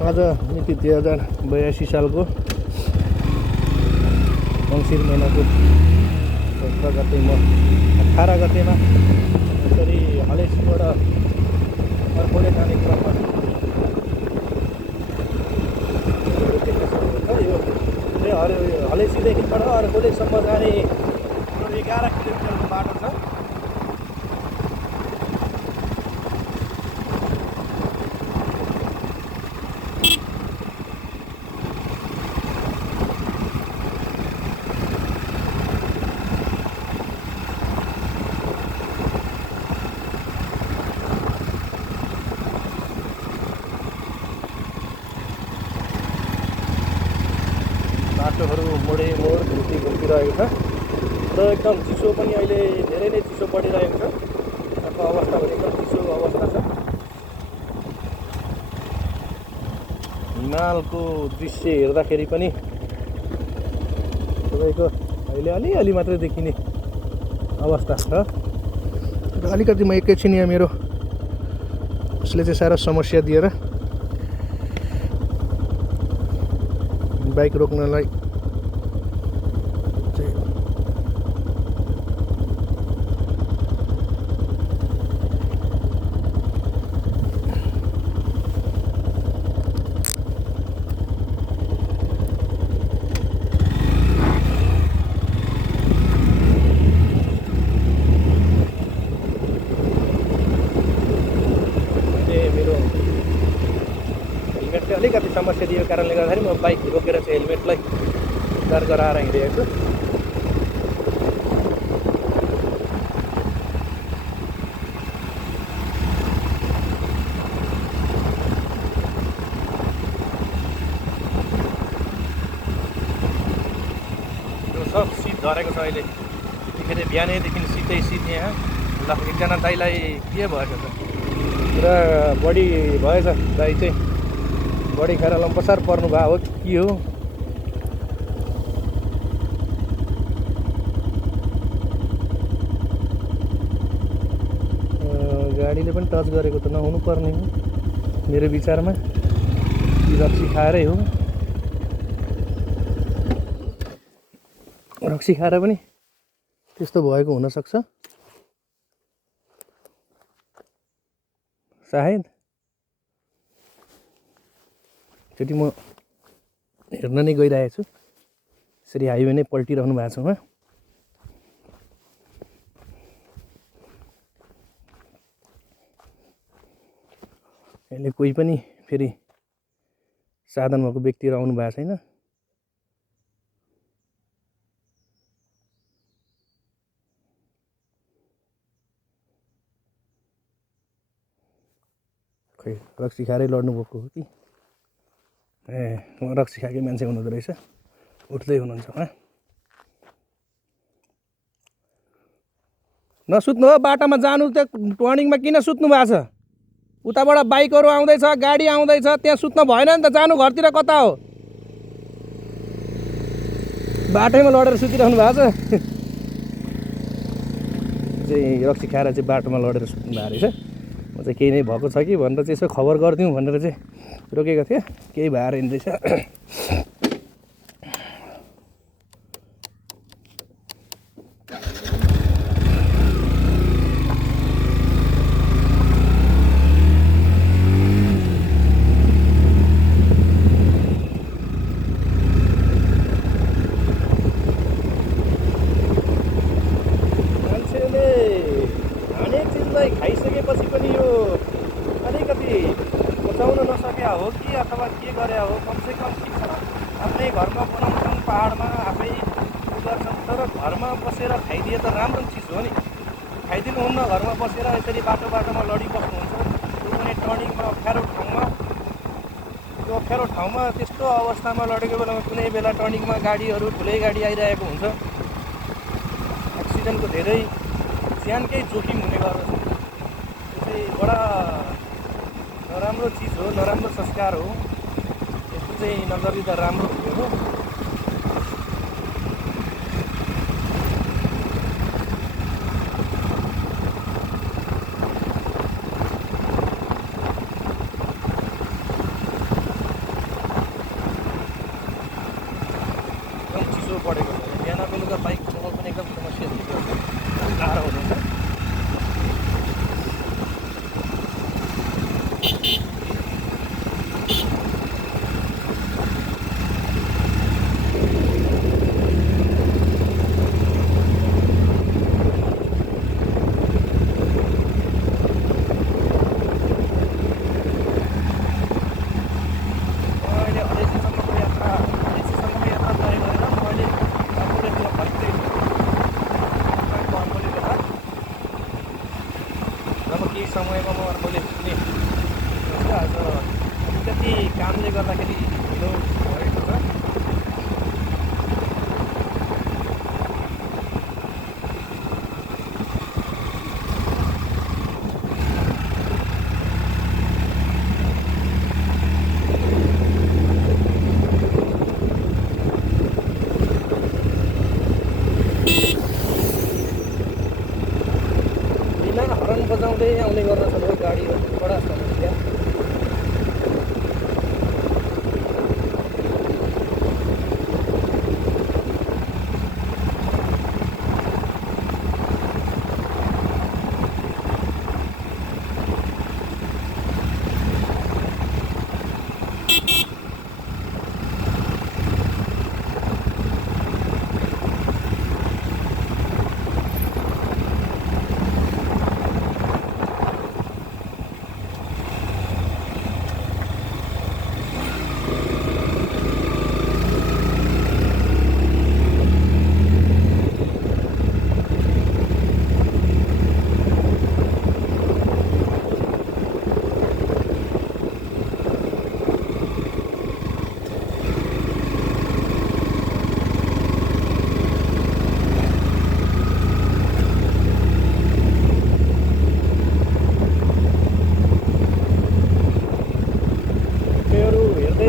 आज मिति 2082 सालको मङ्सिर महिनाको 17 गते म 18 गतेमा यसरी हलेसीबाट अर्कोले जाने क्रममा यो हलेसीदेखिबाट अर्कोलेसम्म जाने 11 किलोमिटरको बाटो छ। बाटोहरू मोड घुम्पिरहेको छ र एकदम चिसो पनि अहिले धेरै नै चिसो बढिरहेको छ। यहाँको अवस्था पनि एकदम चिसो अवस्था छ। हिमालको दृश्य हेर्दाखेरि पनि तपाईँको अहिले अलिअलि मात्रै देखिने अवस्था छ। र अलिकति म एकैछिन यहाँ मेरो उसले चाहिँ साह्रो समस्या दिएर बाइक रोक्नलाई हेलमेटले अलिकति समस्या दिएको कारणले गर्दाखेरि म बाइक रोकेर चाहिँ हेलमेटलाई उद्धार गराएर हिँडिरहेको छु। यो सब सिट झरेको छ अहिले। यतिखेर बिहानैदेखि सिटै सिट यहाँ। ल एकजना दाइलाई के भएको छ पुरा बडी भएछ। दाइ चाहिँ बडी खाएर लम्पसार पर्नु भएको हो के हो। गाडीले पनि टच गरेको त नहुनु पर्ने हो मेरो विचारमा। रक्सी खाएरै हो। रक्सी खाएर पनि त्यस्तो भएको हुनसक्छ सायद। एकचोटि म हेर्न नै गइरहेको छु। यसरी हाइवे नै पल्टिरहनु भएको छ उहाँ। यसले कोही पनि फेरि साधन भएको व्यक्तिहरू आउनु भएको छैन। खै रक्सी खाएरै लड्नु भएको हो कि रक्सी खाएकै मान्छे हुनुहुँदो रहेछ। उठ्दै हुनुहुन्छ उहाँ। नसुत्नु हो बाटोमा जानु त टर्निङमा किन सुत्नु भएको छ? उताबाट बाइकहरू आउँदैछ गाडी आउँदैछ त्यहाँ सुत्नु भएन नि त। जानु घरतिर कता हो? बाटैमा लडेर सुतिरहनु भएको छ। चाहिँ रक्सी खाएर चाहिँ बाटोमा लडेर सुत्नु भएको रहेछ। म चाहिँ केही नै भएको छ कि भनेर चाहिँ यसो खबर गरिदिउँ भनेर चाहिँ रोकेको थिएँ। केही भएर हिँड्दैछ। खाइसकेपछि पनि यो अलिकति बचाउन नसके हो कि अथवा के गरे हो। कमसेकम ठिक छ आफ्नै घरमा बनाउँछन् पहाडमा आफै गर्छन् तर घरमा बसेर खाइदिए त राम्रो चिज हो नि। खाइदिनुहुन्न घरमा बसेर यसरी बाटोमा लडिबस्नुहुन्छ। त्यो पनि टर्निङमा अप्ठ्यारो ठाउँमा। त्यो अप्ठ्यारो ठाउँमा त्यस्तो अवस्थामा लडेको बेलामा कुनै बेला टर्निङमा गाडीहरू ठुलै गाडी आइरहेको हुन्छ। एक्सिडेन्टको धेरै ज्यानकै जोखिम हुने गर्दछ। त्यो चाहिँ बडा नराम्रो चिज हो, नराम्रो संस्कार हो। यस्तो चाहिँ नगरिँदा राम्रो हुने हो। केही कामले गर्दाखेरि ढिलो भएको छ। बिना हर्न बजाउँदै आउने गर्दछ गाडीहरू, बडा समस्या।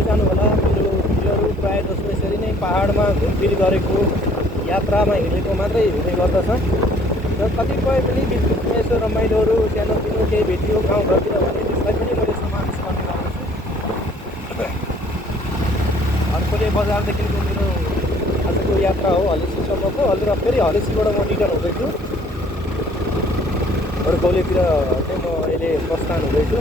जानु होला। मेरो भिडियोहरू प्रायः जसो यसरी नै पाहाडमा घुमफिर गरेको, यात्रामा हिँडेको मात्रै हुने गर्दछ र कतिपय पनि बिचमा यसो रमाइलोहरू सानोतिनो केही भेटियो गाउँघरतिर भने त्यसलाई पनि मैले समावेश गर्ने गर्दछु। अर्कोले बजारदेखिको मेरो आजको यात्रा हो हलेसीसम्मको। र फेरि हलेसीबाट म रिटर्न हुँदैछु, अर्कौलेतिर चाहिँ म अहिले प्रस्थान हुँदैछु।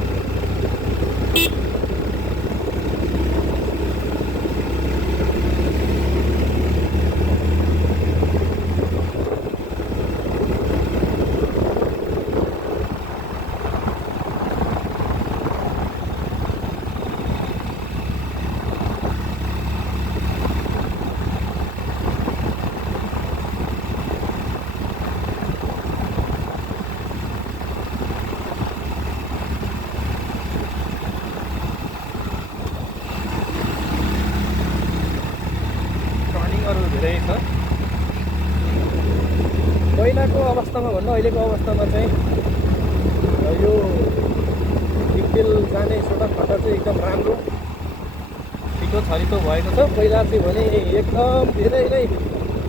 धेरै छ। पहिलाको अवस्थामा भन्दा अहिलेको अवस्थामा चाहिँ यो डिक्टेल जाने सडक खण्ड चाहिँ एकदम राम्रो छिटो छरितो भएको छ। पहिला चाहिँ भने एकदम धेरै नै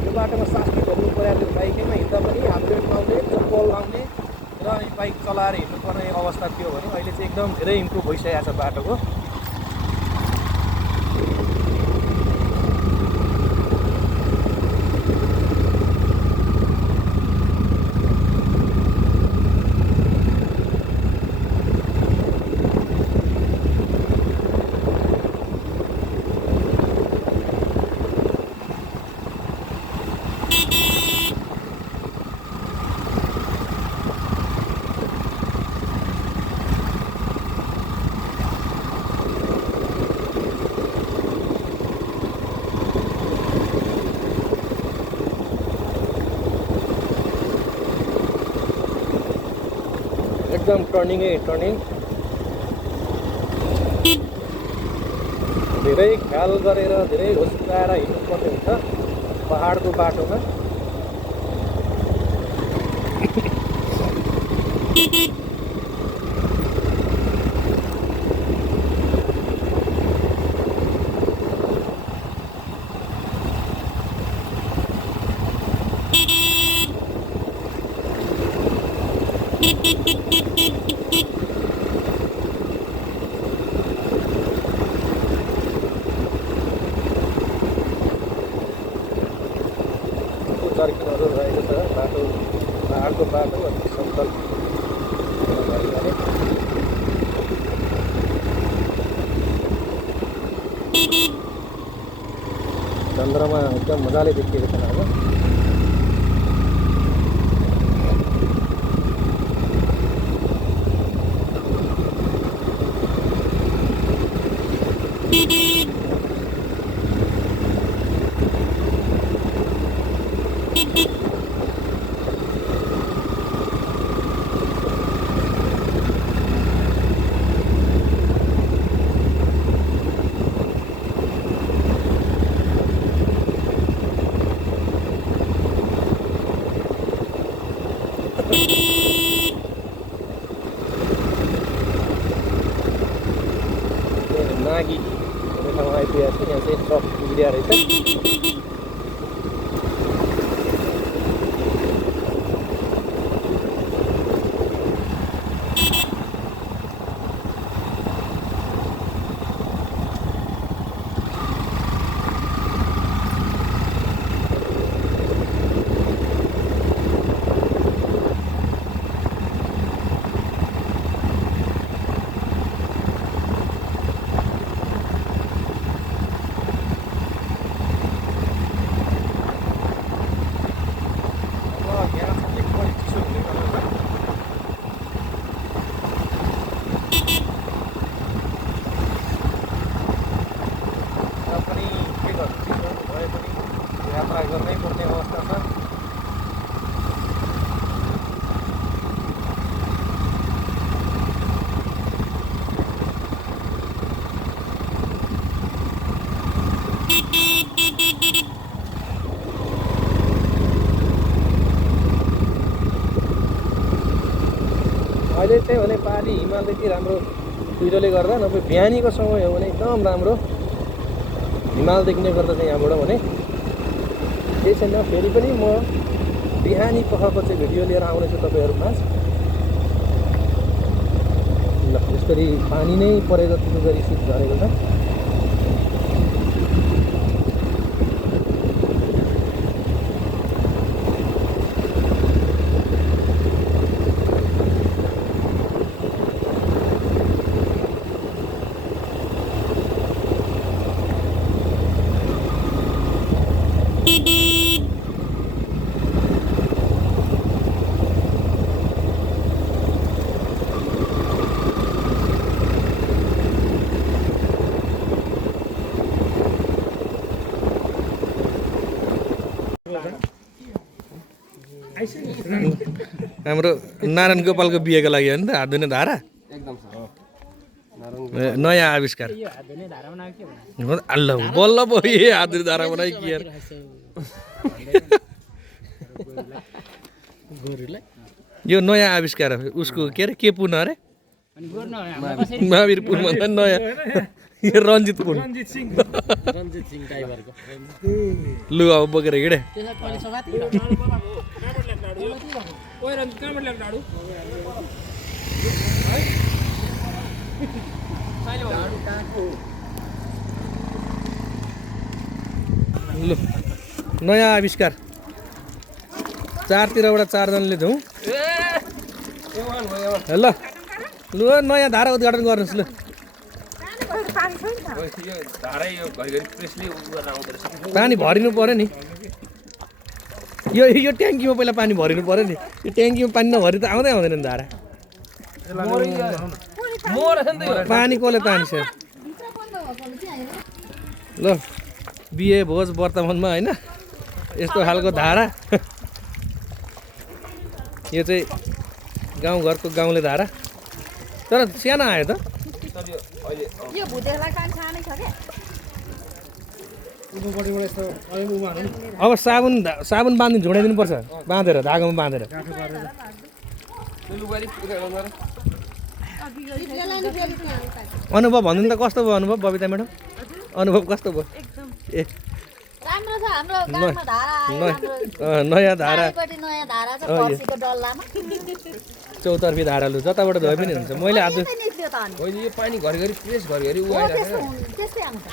यो बाटोमा सास हिँड्नु परेको थियो। बाइकैमा हिँड्दा पनि हातब्रेक लाउने, चप्पल लाउने र बाइक चलाएर हिँड्नुपर्ने अवस्था थियो भने अहिले चाहिँ एकदम धेरै इम्प्रुभ भइसकेको छ बाटोको। एकदम टर्निङै टर्निङ, धेरै ख्याल गरेर धेरै होस पुऱ्याएर हिँड्नुपर्ने हुन्छ पहाडको बाटोमा। सर्किलहरू रहेको छ बाटो, पहाडको बाटो अनि समतल चन्द्रमा एकदम मजाले देखिएको छ अब। नागी भन्ने ठाउँमा आइपुगेको छ। यहाँ चाहिँ ट्रक बिग्रिया रहेछ। यात्रा गर्नै पर्ने अवस्था छ। अहिले चाहिँ भने पाली हिमाल त्यति राम्रो कुहिरोले गर्दा नभए बिहानीको समय हो भने एकदम राम्रो हिमाल देख्ने गर्दा चाहिँ यहाँबाट भने केही छैन। फेरि पनि म बिहानी पखको चाहिँ भिडियो लिएर आउनेछु तपाईँहरूमा। ल यसरी पानी नै परेको जस्तो गरी शीत झरेको छ। हाम्रो नारायण गोपालको बिहेको लागि हो नि त हात धुने धारा एकदम नयाँ आविष्कार। अल्ल बल्ल पो ये हात धुने धारा बनाइ के यार। यो नयाँ आविष्कार हो उसको। के अरे के पुन अरे महावीर पुन भन्दा नयाँ यो रञ्जित पुन। रञ्जित सिंह ड्राइभरको लु अब बोकेर हिँडे। लु नयाँ आविष्कार चारतिरबाट चारजनाले धुँ। ल लु नयाँ धारा उद्घाटन गर्नुहोस्। ल पानी भरिनु पर्यो नि। यो ट्याङ्कीमा पहिला पानी भरिनु पर्यो नि। यो ट्याङ्कीमा पानी नभरि त आउँदै आउँदैन नि धारा। पानी कसले तान्छ? ल बिहे भोज वर्तमानमा होइन यस्तो खालको धारा। यो चाहिँ गाउँघरको गाउँले धारा तर सानो आयो त। यो भुटेलाई पानी सानै छ के अब साबुन बाँधिनु झुडाइदिनु पर्छ बाँधेर धागोमा बाँधेर। अनुभव भन्नु त कस्तो भयो अनुभव बबिता म्याडम? अनुभव कस्तो भयो? ए राम्रो छ हाम्रो गाउँमा धारा आयो। नयाँ धारा नयाँ धारा छ पर्सीको डल्लामा चौतर्फी धारा लु जताबाट धोए पनि हुन्छ। मैले आज निस्क्यो त अनि यो पानी घरिघरि फ्रेस घरिघरि उ त्यस्तै आउँछ।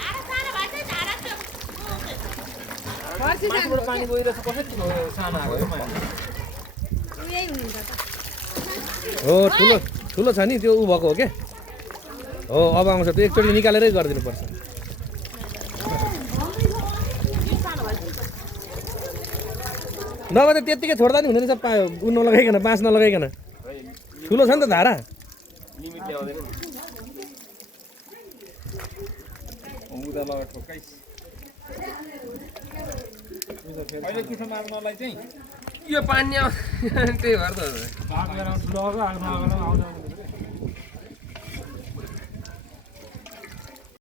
पानी गइरहेछ कसरी सानो आयो यही हुन्छ त। हो ठुलो ठुलो छ नि त्यो उ भएको हो क्या। हो अब आउँछ त्यो एकचोटि निकालेरै गरिदिनु पर्छ। नभए त त्यत्तिकै छोड्दा नि हुँदैन रहेछ उ नलगाइकन बाँस नलगाइकन। ठुलो छ नि त धारा। यो पानी त्यही भएर त